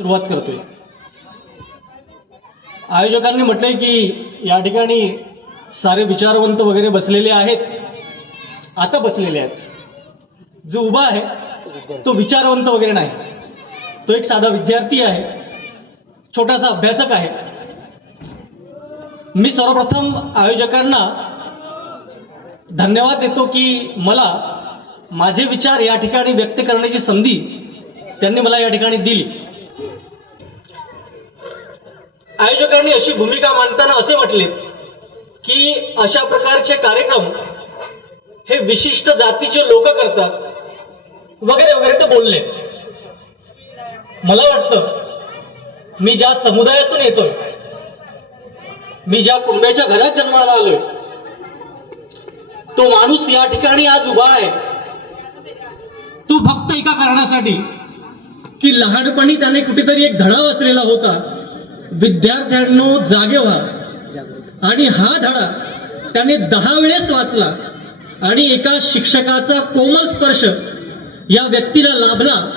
सुरुवात करतोय. आयोजकांनी म्हटलंय की या ठिकाणी सारे विचारवंत वगैरे बसलेले आहेत. आता बसलेले आहेत. जो उभा आहे तो विचारवंत वगैरे नाही. तो एक साधा विद्यार्थी आहे. छोटासा अभ्यासक आहे. मी सर्वप्रथम आयोजकांना धन्यवाद देतो की मला माझे विचार या ठिकाणी व्यक्त करण्याची संधी त्यांनी मला या ठिकाणी दिली. आयोजकांनी अशी भूमिका मांडताना असे म्हटले की अशा प्रकारचे कार्यक्रम हे विशिष्ट जातीचे लोक करतात. वगैरे वगैरे ते बोलले. मला वाटतं मी ज्या समुदायातून येतोय मी ज्या कुंब्याच्या घरात जन्माला आलोय तो माणूस या ठिकाणी आज उभा आहे. तो फक्त एका कारणासाठी की लहानपणी त्याने कुठेतरी एक धडा वाचलेला होता. विद्यार्थ्यांनो जागे व्हा आणि हा धडा त्याने दहा वेळेस वाचला आणि एका शिक्षकाचा कोमल स्पर्श या व्यक्तीला लाभला.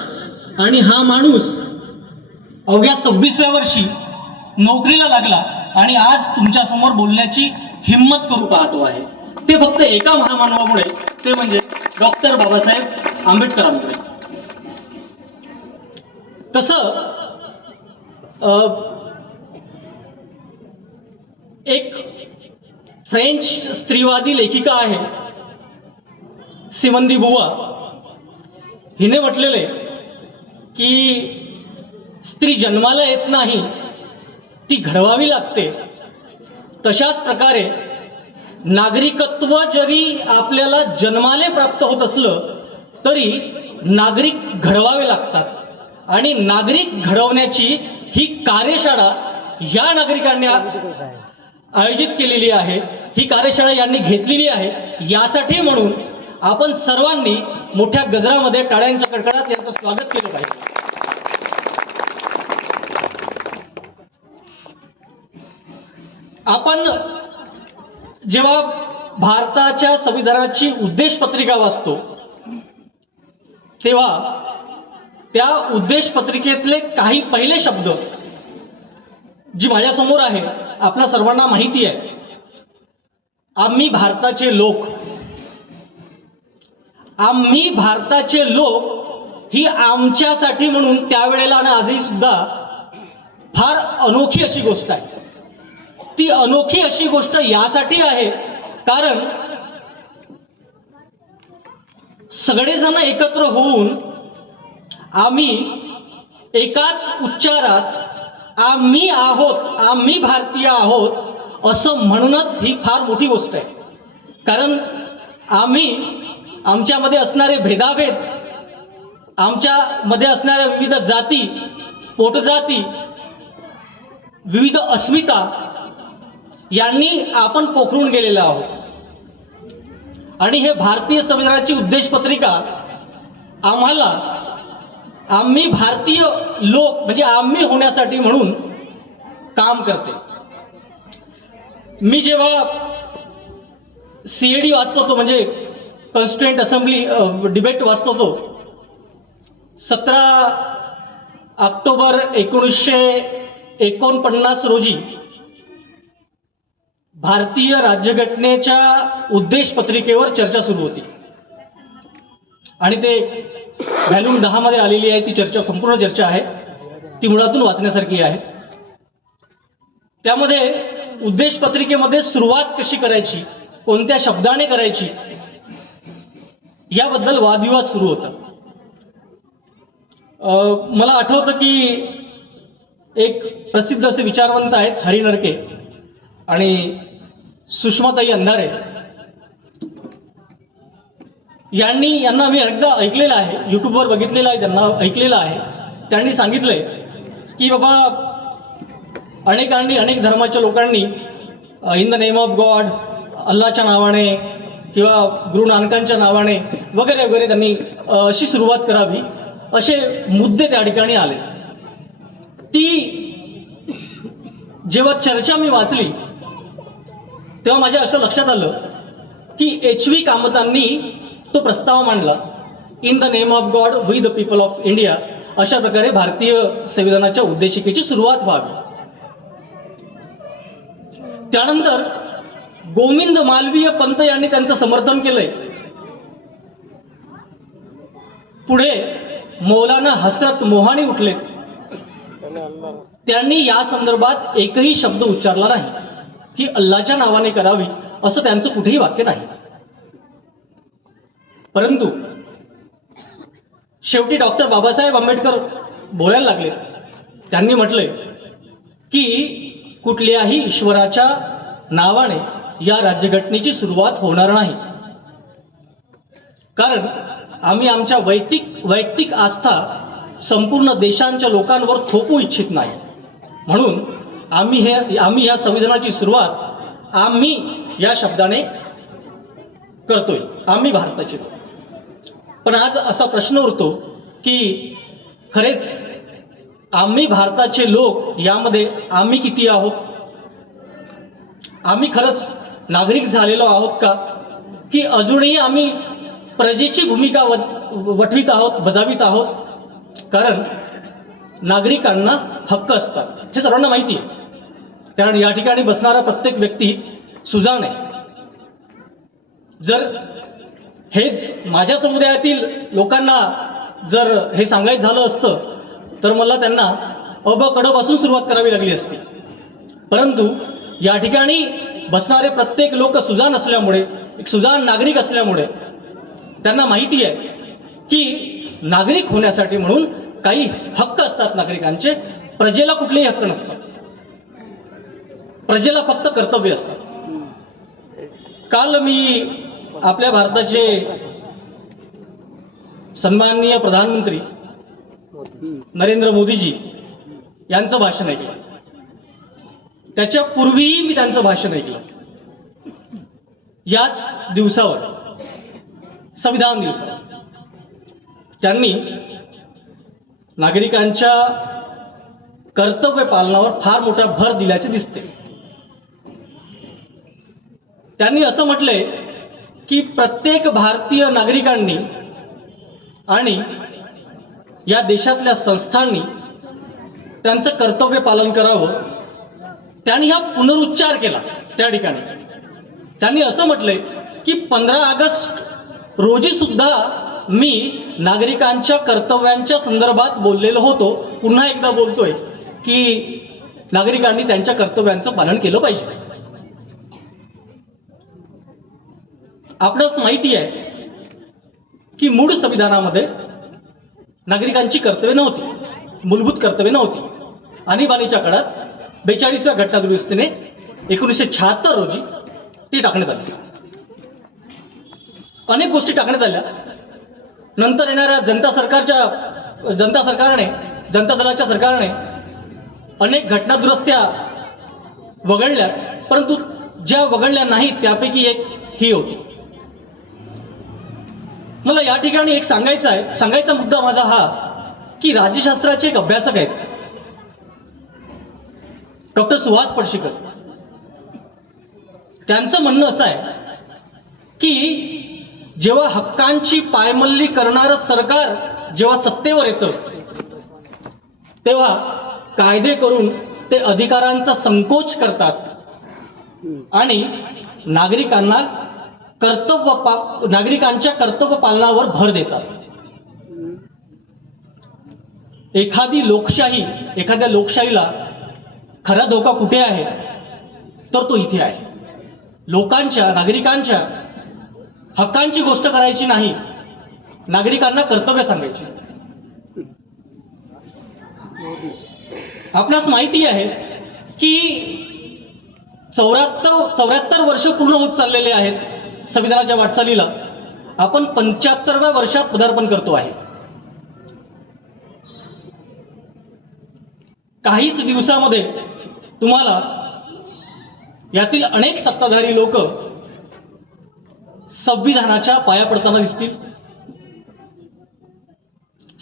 आणि हा माणूस अवघ्या सव्वीसव्या वर्षी नोकरीला लागला आणि आज तुमच्यासमोर बोलण्याची हिंमत करू पाहतो आहे. ते फक्त एका महामानवामुळे ते म्हणजे डॉक्टर बाबासाहेब आंबेडकरांमुळे. तसं अ, एक फ्रेंच स्त्रीवादी लेखिका आहे. सिमंदी बुवा. हिने म्हटलेलं आहे की स्त्री जन्माला येत नाही ती घडवावी लागते. तशाच प्रकारे नागरिकत्व जरी आपल्याला जन्माले प्राप्त होत असलं तरी नागरिक घडवावे लागतात. आणि नागरिक घडवण्याची ही कार्यशाळा या नागरिकांनी आयोजित केलेली आहे ही कार्यशाळा यांनी घेतलेली आहे. यासाठी म्हणून आपण सर्वांनी मोठ्या गजरामध्ये टाळ्यांच्या कडकडात यांचं स्वागत केलं पाहिजे. आपण जेव्हा भारताच्या संविधानाची उद्देश पत्रिका वाचतो तेव्हा त्या उद्देश पत्रिकेतले काही पहिले शब्द जी माझ्यासमोर आहे आपल्या सर्वांना माहिती आहे. आम्ही भारताचे लोक. आम्ही भारताचे लोक ही आमच्यासाठी म्हणून त्यावेळेला आणि आजही सुद्धा फार अनोखी अशी गोष्ट आहे. ती अनोखी अशी गोष्ट यासाठी आहे कारण सगळेजण एकत्र होऊन आम्ही एकाच उच्चारात आम्ही आहोत आम्ही भारतीय आहोत असं म्हणूनच ही फार मोठी गोष्ट आहे. कारण आम्ही आमच्यामध्ये असणारे भेदाभेद आमच्यामध्ये असणाऱ्या विविध जाती पोटजाती विविध अस्मिता यांनी आपण पोखरून गेलेलो आहोत. आणि हे भारतीय संविधानाची उद्देश पत्रिका आम्हाला आम्ही भारतीय लोक म्हणजे आम्ही होण्यासाठी म्हणून काम करते. मी जेव्हा सीएडी वाचतो होतो म्हणजे कॉन्स्टिट्युएंट असेंब्ली डिबेट वाचतो होतो सतरा ऑक्टोबर एकोणीसशे एकोणपन्नास रोजी भारतीय राज्यघटनेच्या उद्देश पत्रिकेवर चर्चा सुरू होती. आणि ते व्हॅल्यूम दहा मध्ये आलेली आहे ती चर्चा संपूर्ण चर्चा आहे. ती मुळातून वाचण्यासारखी आहे. त्यामध्ये उद्देश पत्रिकेमध्ये सुरुवात कशी करायची कोणत्या शब्दाने करायची याबद्दल वादविवाद सुरू होता. मला आठवतं की एक प्रसिद्ध असे विचारवंत आहेत हरी नरके आणि सुषमाताई अंधारे. यांनी यांना मी एकदा ऐकलेलं आहे यूट्यूबवर बघितलेलं आहे त्यांना ऐकलेलं आहे. त्यांनी सांगितलंय की बाबा अनेकांनी अनेक धर्माच्या लोकांनी in the name of God अल्लाच्या नावाने किंवा गुरु नानकांच्या नावाने वगैरे वगैरे त्यांनी अशी सुरुवात करावी असे मुद्दे त्या ठिकाणी आले. ती जेव्हा चर्चा मी वाचली तेव्हा माझ्या असं लक्षात आलं की एच व्ही कामतांनी तो प्रस्ताव मांडला in the name of God we the people of India अशा प्रकारे भारतीय संविधानाच्या उद्देशिकेची सुरुवात व्हावी. त्यानंतर गोविंद मालवीय पंत यांनी त्यांचं समर्थन केलंय. पुढे मौलाना हसरत मोहानी उठले त्यांनी या संदर्भात एकही शब्द उच्चारला नाही की अल्लाच्या नावाने करावी असं त्यांचं कुठेही वाक्य नाही. परंतु शेवटी डॉक्टर बाबासाहेब आंबेडकर बोलायला लागले. त्यांनी म्हटले की कुठल्याही ईश्वराच्या नावाने या राज्यघटनेची सुरुवात होणार नाही. कारण आम्ही आमच्या वैयक्तिक वैयक्तिक आस्था संपूर्ण देशांच्या लोकांवर थोपू इच्छित नाही. म्हणून आम्ही हे आम्ही या संविधानाची सुरुवात आम्ही या शब्दाने करतोय. आम्ही भारताची. पण आज असा प्रश्न उरतो की खरेच आम्ही भारताचे लोक यामध्ये आम्ही किती आहोत? आम्ही खरंच नागरिक झालेलो आहोत का? की अजूनही आम्ही प्रजेची भूमिका वज- वठवीत आहोत बजावीत आहोत? कारण नागरिकांना हक्क असतात. हे सर्वांना माहिती आहे. कारण या ठिकाणी बसणारा प्रत्येक व्यक्ती सुजाण आहे. जर हेच माझ्या समुदायातील लोकांना जर हे सांगायचं झालं असतं तर मला त्यांना अब कडपासून सुरुवात करावी लागली असती. परंतु या ठिकाणी बसणारे प्रत्येक लोक सुजाण असल्यामुळे एक सुजाण नागरिक असल्यामुळे त्यांना माहिती आहे की नागरिक होण्यासाठी म्हणून काही हक्क असतात नागरिकांचे. प्रजेला कुठलेही हक्क नसतात. प्रजेला फक्त कर्तव्य असतात. काल मी आपल्या भारताचे सन्माननीय प्रधानमंत्री नरेंद्र मोदीजी यांचं भाषण ऐकलं. त्याच्या पूर्वीही मी त्यांचं भाषण ऐकलं. याच दिवसावर संविधान दिवसावर त्यांनी नागरिकांच्या कर्तव्य पालनावर फार मोठा भर दिल्याचे दिसते. त्यांनी असं म्हटलंय की प्रत्येक भारतीय नागरिकांनी आणि या देशातल्या संस्थांनी त्यांचं कर्तव्य पालन करावं. त्यांनी हा पुनरुच्चार केला त्या ठिकाणी. त्यांनी असं म्हटलंय की पंधरा ऑगस्ट रोजी सुद्धा मी नागरिकांच्या कर्तव्यांच्या संदर्भात बोललेलो होतो. पुन्हा एकदा बोलतोय की नागरिकांनी त्यांच्या कर्तव्यांचं पालन केलं पाहिजे. आपणास माहिती आहे की मूळ संविधानामध्ये नागरिकांची कर्तव्य नव्हती मूलभूत कर्तव्य नव्हती. आणीबाणीच्या काळात बेचाळीसव्या घटनादुरुस्तीने एकोणीसशे शहात्तर रोजी ती टाकण्यात आली. अनेक गोष्टी टाकण्यात आल्या. नंतर येणाऱ्या जनता सरकारच्या जनता सरकारने जनता दलाच्या सरकारने अनेक घटनादुरस्त्या वगळल्या परंतु ज्या वगळल्या नाहीत त्यापैकी एक ही होती. मला या ठिकाणी एक सांगायचं आहे. सांगायचा मुद्दा माझा हा की राज्यशास्त्राचे एक अभ्यासक आहेत. डॉक्टर सुहास पडशीकर. त्यांचं म्हणणं असं आहे की जेव्हा हक्कांची पायमल्ली करणारं सरकार जेव्हा सत्तेवर येतं तेव्हा कायदे करून ते अधिकारांचा संकोच करतात. आणि नागरिकांना कर्तव्य पा नागरिकांच्या कर्तव्य पालनावर भर देतात. एखादी लोकशाही एखाद्या लोकशाहीला खरा धोका कुठे आहे? तर तो इथे आहे. लोकांच्या नागरिकांच्या हक्कांची गोष्ट करायची नाही नागरिकांना कर्तव्य सांगायची. आपणास माहिती आहे की चौऱ्याहत्तर चौऱ्याहत्तर वर्ष पूर्ण होत चाललेले आहेत. संविधानाच्या वाटचालीला आपण पंच्याहत्तरव्या वर्षात पदार्पण करतो आहे. काहीच दिवसामध्ये तुम्हाला यातील अनेक सत्ताधारी लोक संविधानाच्या पाया पडताना दिसतील.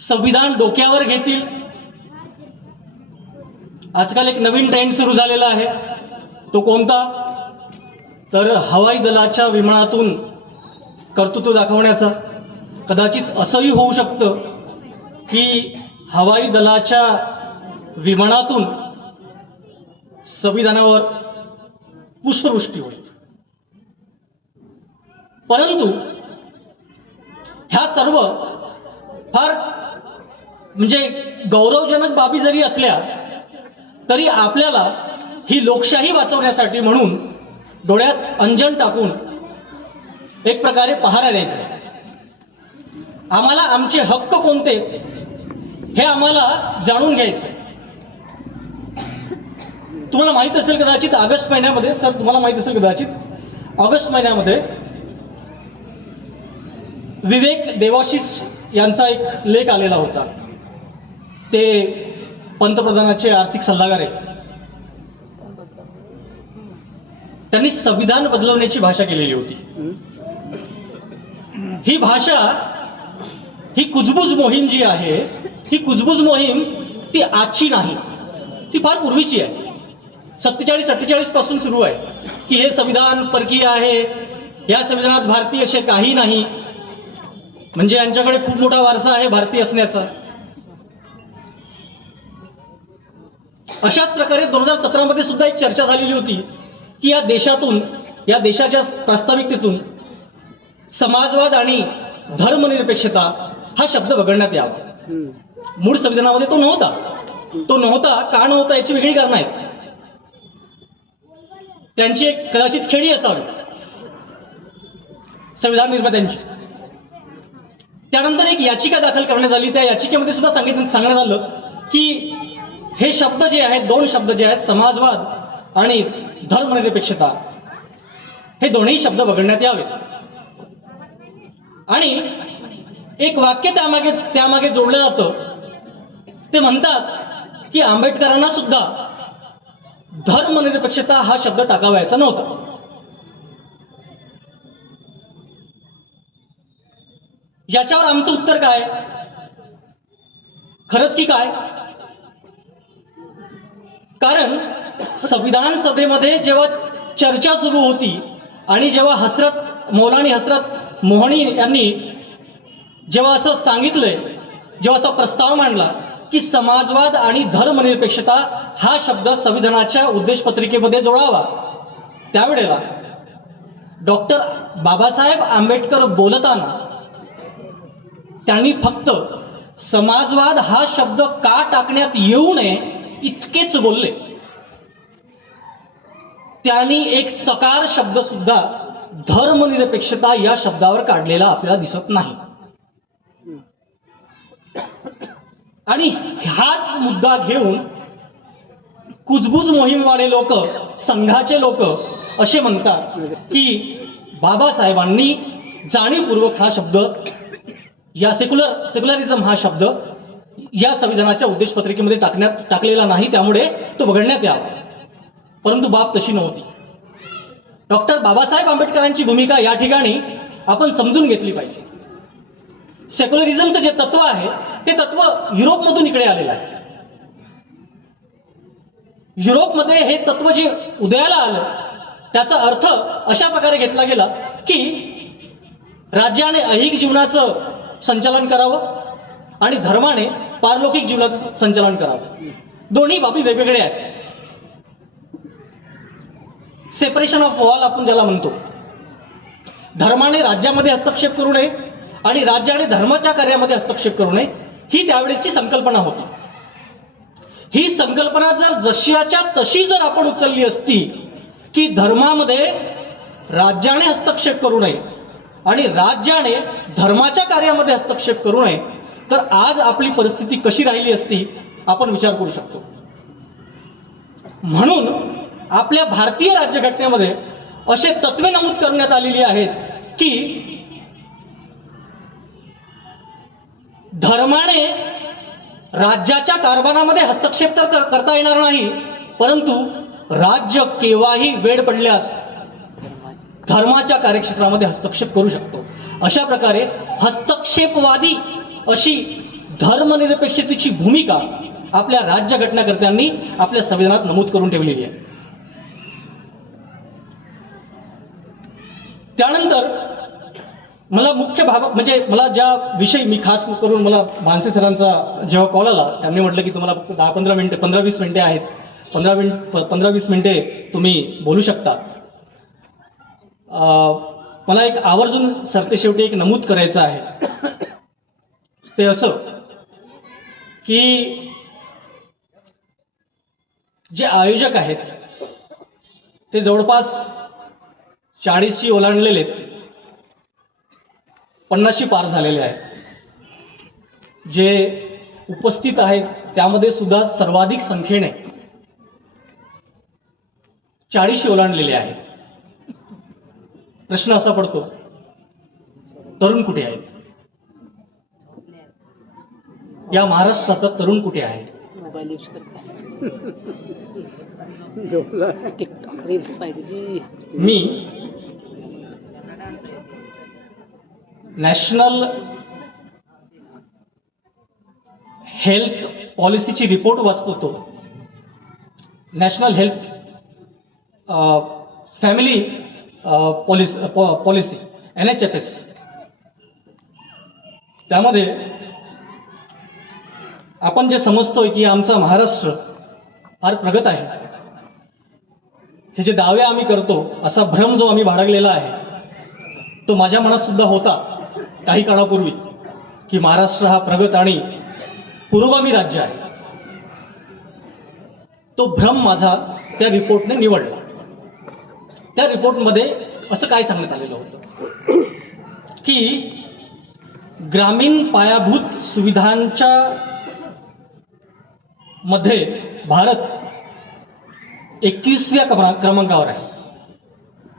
संविधान डोक्यावर घेतील. आजकाल एक नवीन ट्रेंड सुरू झालेला आहे. तो कोणता? तर हवाई दलाच्या विमानातून कर्तृत्व दाखवण्याचा कदाचित असंही होऊ शकतं की हवाई दलाच्या विमानातून संविधानावर पुष्पवृष्टी होईल. परंतु ह्या सर्व फार म्हणजे गौरवजनक बाबी जरी असल्या तरी आपल्याला ही लोकशाही वाचवण्यासाठी म्हणून डोळ्यात अंजन टाकून एक प्रकारे पहारा द्यायचा. आम्हाला आमचे हक्क कोणते हे आम्हाला जाणून घ्यायचे. तुम्हाला माहीत असेल कदाचित ऑगस्ट महिन्यामध्ये सर तुम्हाला माहीत असेल कदाचित ऑगस्ट महिन्यामध्ये विवेक देवाशीष यांचा एक लेख आलेला होता. ते पंतप्रधानाचे आर्थिक सल्लागार आहे त्यांनी संविधान बदलवण्याची भाषा केलेली होती. ही भाषा ही कुजबुज मोहीम जी आहे ही कुजबुज मोहीम ती आजची नाही ती फार पूर्वीची आहे. सत्तेचाळीस अठ्ठेचाळीसपासून सुरू आहे की हे संविधान परकीय आहे या संविधानात भारतीय असे काही नाही. म्हणजे यांच्याकडे खूप मोठा वारसा आहे भारतीय असण्याचा. अशाच प्रकारे दोन हजार सतरामध्ये सुद्धा एक चर्चा झालेली होती. की या देशातून या देशाच्या प्रास्ताविकतेतून समाजवाद आणि धर्मनिरपेक्षता हा शब्द वगळण्यात यावा. मूळ संविधानामध्ये तो नव्हता. तो नव्हता का नव्हता याची वेगळी कारणं आहेत. त्यांची एक कदाचित खेळी असावी. संविधान निर्मात्यांची. त्यानंतर एक याचिका दाखल करण्यात आली. त्या याचिकेमध्ये सुद्धा सांगितलं सांगण्यात आलं की हे शब्द जे आहेत दोन शब्द जे आहेत समाजवाद आणि धर्मनिरपेक्षता. हे दोन्ही शब्द वगळण्यात यावेत. आणि एक वाक्य त्यामागे त्यामागे जोडलं जातं. ते म्हणतात की आंबेडकरांना सुद्धा धर्मनिरपेक्षता हा शब्द टाकावायचा नव्हता. याच्यावर आमचं उत्तर काय? खरंच की काय? कारण संविधान सभेमध्ये जेव्हा चर्चा सुरू होती आणि जेव्हा हसरत मौलानी हसरत मोहनी यांनी जेव्हा असं सांगितलंय जेव्हा असा प्रस्ताव मांडला की समाजवाद आणि धर्मनिरपेक्षता हा शब्द संविधानाच्या उद्देशपत्रिकेमध्ये जोडावा त्यावेळेला डॉक्टर बाबासाहेब आंबेडकर बोलताना त्यांनी फक्त समाजवाद हा शब्द का टाकण्यात येऊ नये इतकेच बोलले. त्यांनी एक चकार शब्द सुद्धा धर्मनिरपेक्षता या शब्दावर काढलेला आपल्याला दिसत नाही. आणि हाच मुद्दा घेऊन कुजबुज मोहीमवाले लोक संघाचे लोक असे म्हणतात की बाबासाहेबांनी जाणीवपूर्वक हा शब्द या सेक्युलर सेक्युलरिझम हा शब्द या संविधानाच्या उद्देशपत्रिकेमध्ये टाकण्यात टाकलेला नाही त्यामुळे तो वगळण्यात यावा. परंतु बाब तशी नव्हती. डॉक्टर बाबासाहेब आंबेडकरांची भूमिका या ठिकाणी आपण समजून घेतली पाहिजे. सेक्युलरिझमचं जे तत्व आहे ते तत्व युरोपमधून इकडे आलेलं आहे. युरोपमध्ये हे तत्व जे उदयाला आलं त्याचा अर्थ अशा प्रकारे घेतला गेला की राज्याने ऐहिक जीवनाचं संचालन करावं आणि धर्माने पारलौकिक जीवनाचं संचालन करावं. दोन्ही बाबी वेगवेगळे आहेत. सेपरेशन ऑफ वॉल आपण ज्याला म्हणतो. धर्माने राज्यामध्ये हस्तक्षेप करू नये आणि राज्य आणि धर्माच्या कार्यामध्ये हस्तक्षेप करू नये ही त्यावेळेची संकल्पना होती. ही संकल्पना जर जशाच्या तशी जर आपण उचलली असती की धर्मामध्ये राज्याने हस्तक्षेप करू नये आणि राज्याने धर्माच्या कार्यामध्ये हस्तक्षेप करू नये तर आज आपली परिस्थिती कशी राहिली असती आपण विचार करू शकतो. म्हणून आपल्या भारतीय राज्यघटनेमध्ये असे तत्वे नमूद करण्यात आलेली आहेत की धर्माने राज्याच्या कारभारामध्ये हस्तक्षेप तर करता येणार नाही परंतु राज्य केव्हाही वेळ पडल्यास धर्माच्या कार्यक्षेत्रामध्ये हस्तक्षेप करू शकतो. अशा प्रकारे हस्तक्षेपवादी अशी धर्मनिरपेक्षतेची भूमिका आपल्या राज्यघटनाकर्त्यांनी आपल्या संविधानात नमूद करून ठेवलेली आहे. त्यानंतर मला मुख्य भाग म्हणजे मला ज्या विषयी मी खास करून मला भानसे सरांचा जेव्हा कॉल आला त्यांनी म्हटलं की तुम्हाला फक्त दहा पंधरा मिनिटे पंधरा वीस मिनिटे आहेत. पंधरा मिनिट पंधरा वीस मिनिटे तुम्ही बोलू शकता. अं, मला एक आवर्जून सरते शेवटी एक नमूद करायचं आहे. ते असं की जे आयोजक आहेत ते जवळपास चाळीसशी ओलांडलेले पन्नासशी पार झालेले आहेत. जे उपस्थित आहेत त्यामध्ये सुद्धा सर्वाधिक संख्येने चाळीसशी ओलांडलेले आहेत. प्रश्न असा पडतो तरुण कुठे आहेत? या महाराष्ट्राचा तरुण कुठे आहे? मोबाईल यूज करता टिकटॉक रील्स पाहिजे. जी मी नॅशनल हेल्थ पॉलिसीची रिपोर्ट वाचतो तो. National health family policy policy N H F S त्यामध्ये आपण जे समजतोय की आमचा महाराष्ट्र फार प्रगत आहे. हे जे दावे आम्ही करतो असा भ्रम जो आम्ही बाळगलेला आहे तो माझ्या मनात सुद्धा होता. काही काळापूर्वी की महाराष्ट्र हा प्रगत आणि पुरोगामी राज्य आहे. तो भ्रम माझा त्या रिपोर्टने निवडला. त्या रिपोर्टमध्ये असं काय सांगण्यात आलेलं होतं? की ग्रामीण पायाभूत सुविधांच्या मध्ये भारत एकवीसव्या क्रमा क्रमांकावर आहे.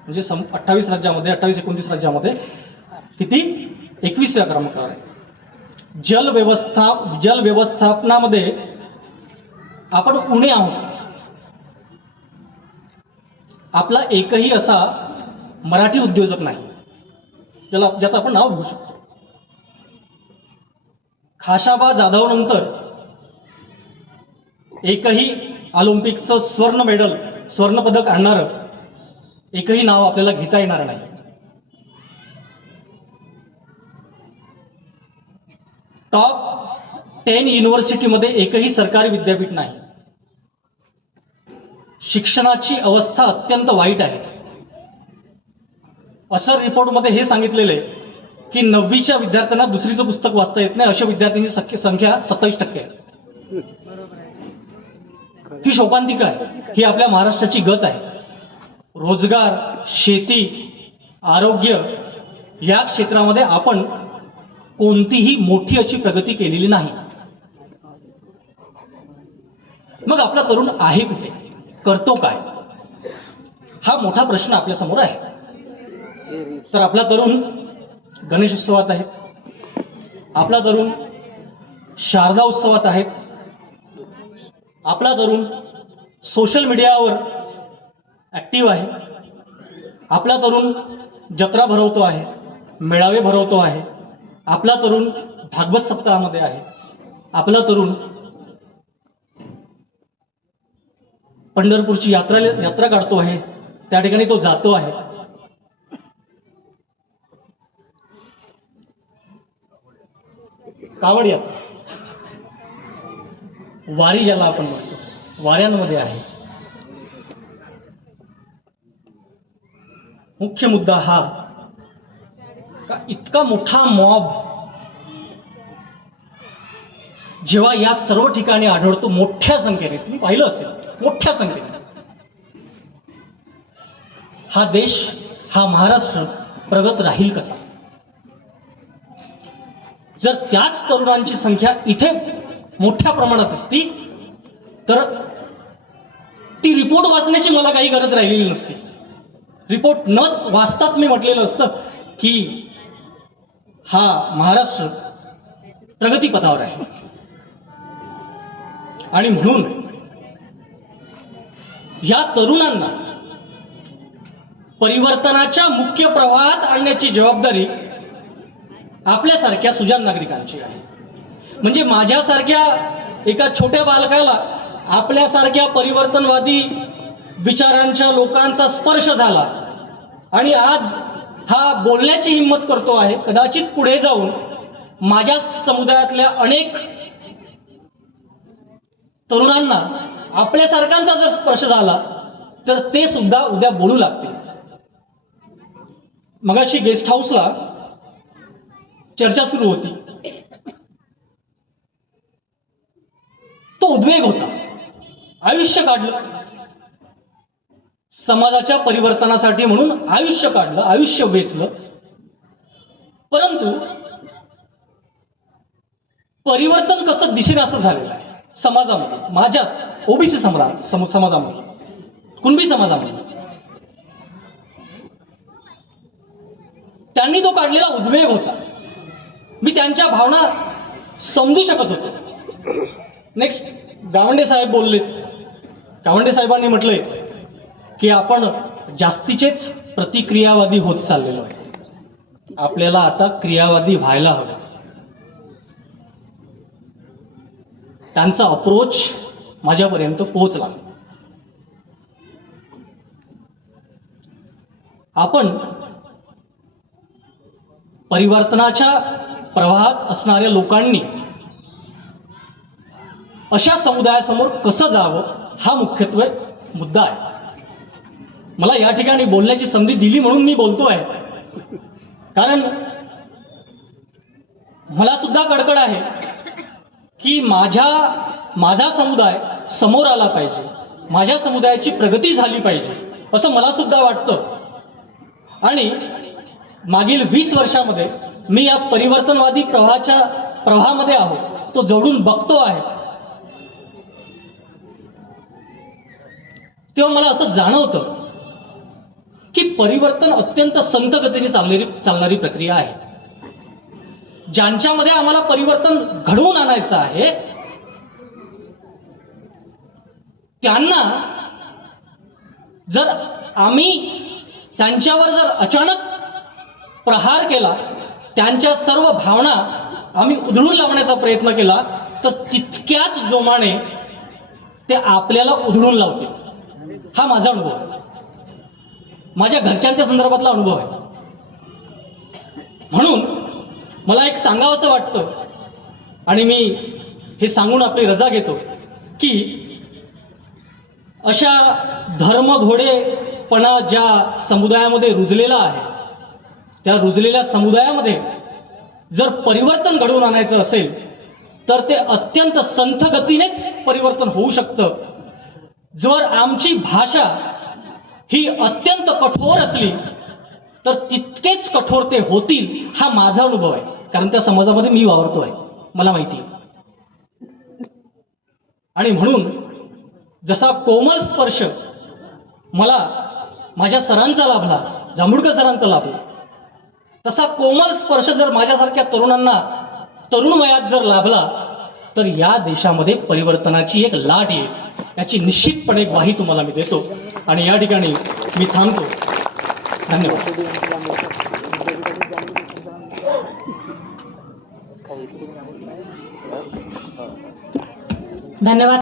म्हणजे सम अठ्ठावीस राज्यामध्ये अठ्ठावीस एकोणतीस राज्यामध्ये किती? एकवीसव्या क्रमांकावर आहे. जल व्यवस्था जल व्यवस्थापनामध्ये आपण उणे आहोत. आपला एकही असा मराठी उद्योजक नाही ज्याला ज्याचं आपण नाव घेऊ शकतो. खाशाबा जाधव नंतर एकही ऑलिम्पिकचं स्वर्ण मेडल स्वर्णपदक आणणारं एकही नाव आपल्याला घेता येणार नाही. टॉप टेन युनिव्हर्सिटीमध्ये एकही सरकारी विद्यापीठ नाही. शिक्षणाची अवस्था अत्यंत वाईट आहे. असं रिपोर्टमध्ये हे सांगितलेलं आहे की नववीच्या विद्यार्थ्यांना दुसरीचं पुस्तक वाचता येत नाही अशा विद्यार्थ्यांची संख्या सत्तावीस टक्के आहे. ही शोकांतिका आहे. ही आपल्या महाराष्ट्राची गत आहे. रोजगार शेती आरोग्य या क्षेत्रामध्ये आपण कोणतीही मोठी अशी प्रगती केलेली नाही. मग आपला तरुण आहे कुठे? करतो काय? हा मोठा प्रश्न आपल्यासमोर आहे. तर आपला तरुण गणेश उत्सवात आहे. आपला तरुण शारदा उत्सवात आहेत आपला तरुण सोशल मीडियावर ॲक्टिव्ह आहे. आपला तरुण जत्रा भरवतो आहे. मेळावे भरवतो आहे. आपला तरुण भागवत सप्ताहामध्ये आहे. आपला तरुण पंढरपूरची यात्रा यात्रा काढतो आहे. त्या ठिकाणी तो जातो आहे. कावड यात्रा. वारी ज्याला आपण म्हणतो. वाऱ्यांमध्ये आहे. मुख्य मुद्दा हा का इतका मोठा मॉब जेव्हा या सर्व ठिकाणी आढळतो मोठ्या संख्येने तुम्ही पाहिलं असेल मोठ्या संख्येने. हा देश हा महाराष्ट्र प्रगत राहील कसा? जर त्याच तरुणांची संख्या इथे मोठ्या प्रमाणात असती तर ती रिपोर्ट वाचण्याची मला काही गरज राहिलेली नसती. रिपोर्ट नच वाचताच मी म्हटलेलं असतं की हा महाराष्ट्र प्रगतीपथावर आहे. आणि म्हणून या तरुणांना परिवर्तनाच्या मुख्य प्रवाहात आणण्याची जबाबदारी आपल्यासारख्या सुजान नागरिकांची आहे. म्हणजे माझ्यासारख्या एका छोट्या बालकाला आपल्यासारख्या परिवर्तनवादी विचारांच्या लोकांचा स्पर्श झाला आणि आज हा बोलण्याची हिंमत करतो आहे. कदाचित पुढे जाऊन माझ्या समुदायातल्या अनेक तरुणांना आपल्यासारख्यांचा जर स्पर्श झाला तर ते सुद्धा उद्या बोलू लागतील. मगाशी गेस्ट हाऊसला चर्चा सुरू होती. तो उद्वेग होता. आयुष्य काढलं. समाजाच्या परिवर्तनासाठी म्हणून आयुष्य काढलं आयुष्य वेचलं. परंतु परिवर्तन कसं दिशेने असं झालेलं आहे? समाजामध्ये माझ्या ओबीसी समाजा सम- समाजामध्ये कुणबी समाजामध्ये. त्यांनी तो काढलेला उद्वेग होता. मी त्यांच्या भावना समजू शकत होतो. नेक्स्ट गावंडे साहेब बोललेत. गावंडे साहेबांनी म्हटलंय की आपण जास्तीचेच प्रतिक्रियावादी होत चाललेलो आहे आपल्याला आता क्रियावादी व्हायला हवं. त्यांचा अप्रोच माझ्यापर्यंत पोहोचला. आपण परिवर्तनाच्या प्रवाहात असणाऱ्या लोकांनी अशा समुदायासमोर कसं जावं हा मुख्यत्वे मुद्दा आहे. मला या ठिकाणी बोलण्याची संधी दिली म्हणून मी बोलतो आहे कारण मला सुद्धा कडकड आहे की माझ्या माझा समुदाय समोर आला पाहिजे. माझ्या समुदायाची प्रगती झाली पाहिजे असं मला सुद्धा वाटतं. आणि मागील वीस वर्षामध्ये मी या परिवर्तनवादी प्रवाहाच्या प्रवाहामध्ये आहो तो जवळून बघतो आहे. तेव्हा मला असं जाणवतं की परिवर्तन अत्यंत संत गतीने चालणारी चालणारी प्रक्रिया आहे ज्यांच्यामध्ये आम्हाला परिवर्तन घडवून आणायचं आहे त्यांना जर आम्ही त्यांच्यावर जर अचानक प्रहार केला त्यांच्या सर्व भावना आम्ही उधळून लावण्याचा प्रयत्न केला तर तितक्याच जोमाने ते आपल्याला उधळून लावतील हा माझा अनुभव आहे. माझ्या घरच्यांच्या संदर्भातला अनुभव आहे. म्हणून मला एक सांगावंसं वाटतं आणि मी हे सांगून आपली रजा घेतो की अशा धर्मघोडेपणा ज्या समुदायामध्ये रुजलेला आहे त्या रुजलेल्या समुदायामध्ये जर परिवर्तन घडवून आणायचं असेल तर ते अत्यंत संथगतीनेच परिवर्तन होऊ शकतं. जर आमची भाषा ही अत्यंत कठोर असली तर तितकेच कठोर ते होतील हा माझा अनुभव आहे. कारण त्या समाजामध्ये मी वावरतोय मला माहिती आहे. आणि म्हणून जसा कोमल स्पर्श मला माझ्या सरांचा लाभला जांभुडकर सरांचा लाभला तसा कोमल स्पर्श जर माझ्यासारख्या तरुणांना तरुण वयात जर लाभला तर या देशामध्ये परिवर्तनाची एक लाट येईल. याची निश्चितपणे ग्वाही तुम्हाला मी देतो. आणि या ठिकाणी मी थांबतो. धन्यवाद. धन्यवाद.